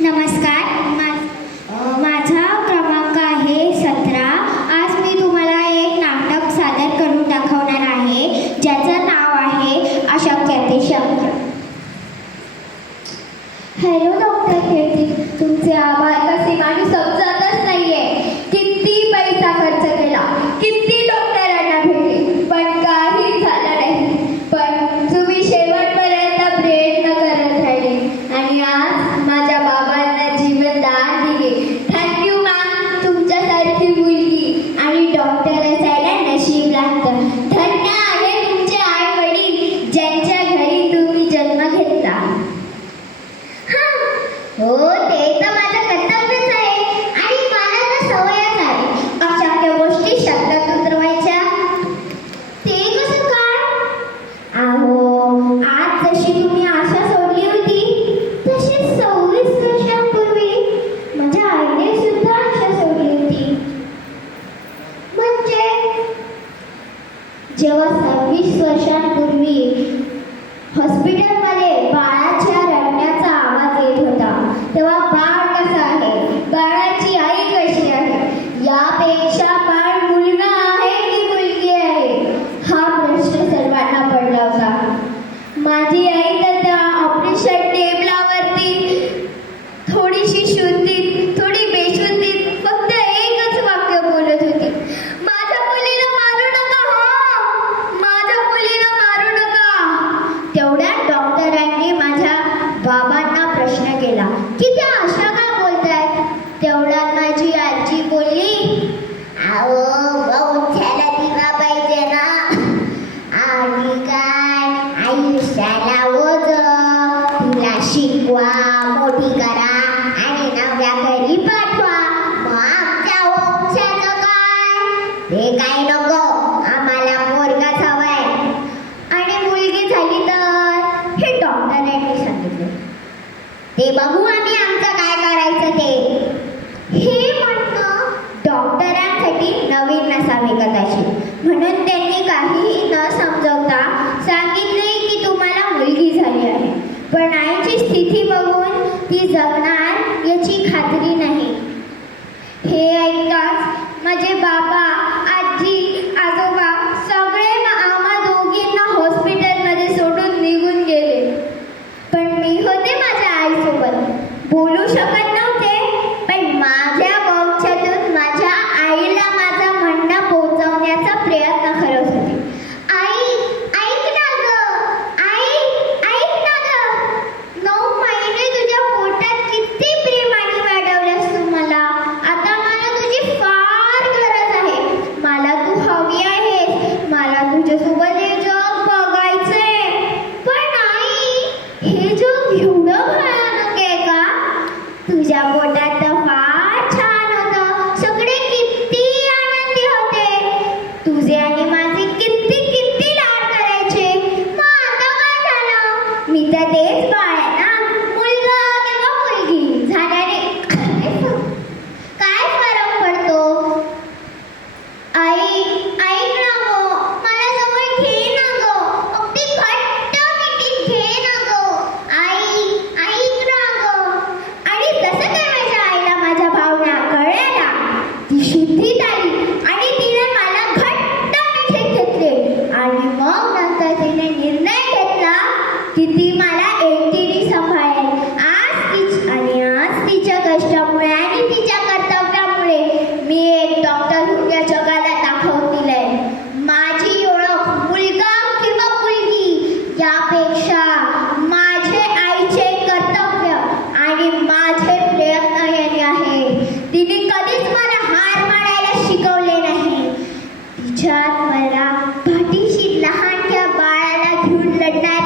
नमस्कार, माझा क्रमांक आहे 17। आज मी तुम्हाला एक नाटक सादर करून दाखवणार आहे, ज्याचं नाव आहे अशक्य ते शक्य। हॅलो डॉक्टर कीर्ती, तुमचे आभार कसे मानू समजतच नाहीये। किती पैसा खर्च केला, किती डॉक्टरांना भेटले, पण काही झालं नाही। पण तुम्ही शेवटपर्यंत प्रयत्न करत राहिले आणि आज माझ्या बाबांना जीवनदान दिले। Thank you ma'am. तुमच्यासारखी मुलगी आणि डॉक्टर असायला नशीब लागतं। धन्य आहे तुमचे आई वडील, ज्यांच्या घरी तुम्ही जन्म घेतला। हो, ते तर माझं कर्तव्यच आहे आणि मला तर सवयच आहे अशक्य गोष्टी शक्यात उतरवायच्या। ते कसं काय? अहो, आज जशी तुम्ही आशा सोडली होती, तशी 26 वर्षांपूर्वी माझ्या आईने सुद्धा आशा सोडली होती। म्हणजे जेव्हा 26 वर्षांपूर्वी हॉस्पिटलमध्ये बाळाच्या रडण्याचा आवाज येत होता, तेव्हा बाळ कसं आहे, बाळाची आई कशी आहे, यापेक्षा बाळ मुलगा आहे की मुलगी आहे, हा प्रश्न सर्वांना पडला होता। माझी आई तर त्या ऑपरेशन टेबलावरती थोडीशी शुद्धीत, थोडी बेशुद्धीत फक्त एकच वाक्य बोलत होती, माझ्या मुलीला मारू नका, हो, माझ्या मुलीला मारू नका। तेवढ्यात डॉक्टरांनी माझ्या बाबांना प्रश्न केला की त्या अशा का बोलतायत। तेवढ्यात माझी आजी बोलली, अहो वंशाला दिवा पाहिजे ना, आणि काय आयुष्याला ओझ, तिला शिकवा, मोठी करा आणि नव्या घरी पाठवा, मग आमच्या वंशाचं काय, ते काय नको, आम्हाला पोरगाच हवाय आणि मुलगी झाली तर, हे डॉक्टरांनी सांगितले, ते बघू आम्ही आमचं काय करायचं ते। हे म्हणणं डॉक्टरांसाठी नवीन नसावे कदाचित, म्हणून त्यांनी काहीही न समजवता सांगितले की तुम्हाला मुलगी झाली आहे, पण आईची स्थिती बघून ती जगणार याची खात्री नाही। हे ऐकताच माझे बाबा, आजी, आजोबा सगळे आम्हा दोघींना हॉस्पिटलमध्ये सोडून निघून गेले, पण मी होते माझ्या आईसोबत। बोलू शकत नव्हते, पण माझ्या वंशातून माझ्या आईला माझं म्हणणं पोहोचवण्याचा प्रयत्न करत होते। आई, ऐक ना गं, आई, ऐक ना गं, 9 महिने तुझ्या पोटात किती प्रेमाने वाढवलंस तू मला, आता मला तुझी फार गरज आहे, मला तू हवी आहेस, मला तुझ्यासोबत हे जग बघायचंय। पण आई, हे जग एवढं भयानक आहे का? तुझ्या पोटात तर फार छान होतं, सगळे किती आनंदी होते, तुझे आणि माझे किती किती लाड करायचे, मग आता काय झालं? मी तर तेच बाळ आहे ना, मुलगा किंवा मुलगी झाल्याने काय फरक पडतो? आई, ऐक ना गं, मला जवळ घे ना गं, अगदी घट्ट मिठीत घे ना गं, आई, ऐक ना गं। आणि तसं काय माझ्या आईला माझ्या भावना कळल्या, ती शुद्धीत आली आणि तिने मला घट्ट मिठीत घेतले आणि मग नंतर तिने निर्णय घेतला की ती मला एकटीने सांभाळेल। आज तिच्या कष्टामुळे आणि तिच्या कर्तव्यामुळे मी एक डॉक्टर होऊन या जगाला दाखवून दिलंय। माझी ओळख मुलगा किंवा मुलगी यापेक्षा माझे आईचे कर्तव्य आणि माझे प्रयत्न याने आहे। तिने कधीच मला हार मानायला शिकवले नाही, तिच्यात मला पाठीशी लहानच्या बाळाला घेऊन लढणार